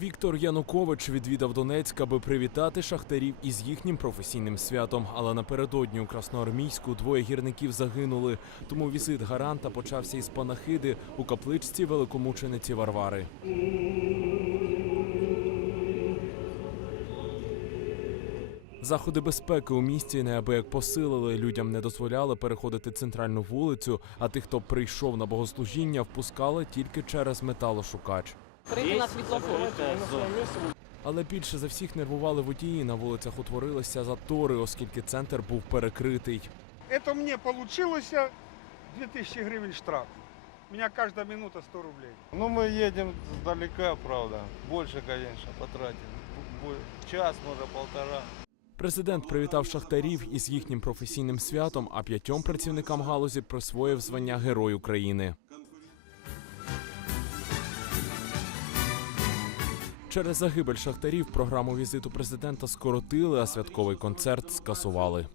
Віктор Янукович відвідав Донецьк, аби привітати шахтарів із їхнім професійним святом. Але напередодні у Красноармійську двоє гірників загинули. Тому візит гаранта почався із панахиди у капличці великомучениці Варвари. Заходи безпеки у місті неабияк посилили. Людям не дозволяли переходити центральну вулицю, а тих, хто прийшов на богослужіння, впускали тільки через металошукач. Прийти на світлофор. Але більше за всіх нервували водії. На вулицях утворилися затори, оскільки центр був перекритий. Это мне получилось 2000 гривен штраф. У меня каждая минута 100 рублей. Ну, мы едем сдалека, правда. Больше, конечно, потратим. Час, может, полтора. Президент привітав шахтарів із їхнім професійним святом, а п'ятьом працівникам галузі присвоїв звання Герой України. Через загибель шахтарів програму візиту президента скоротили, а святковий концерт скасували.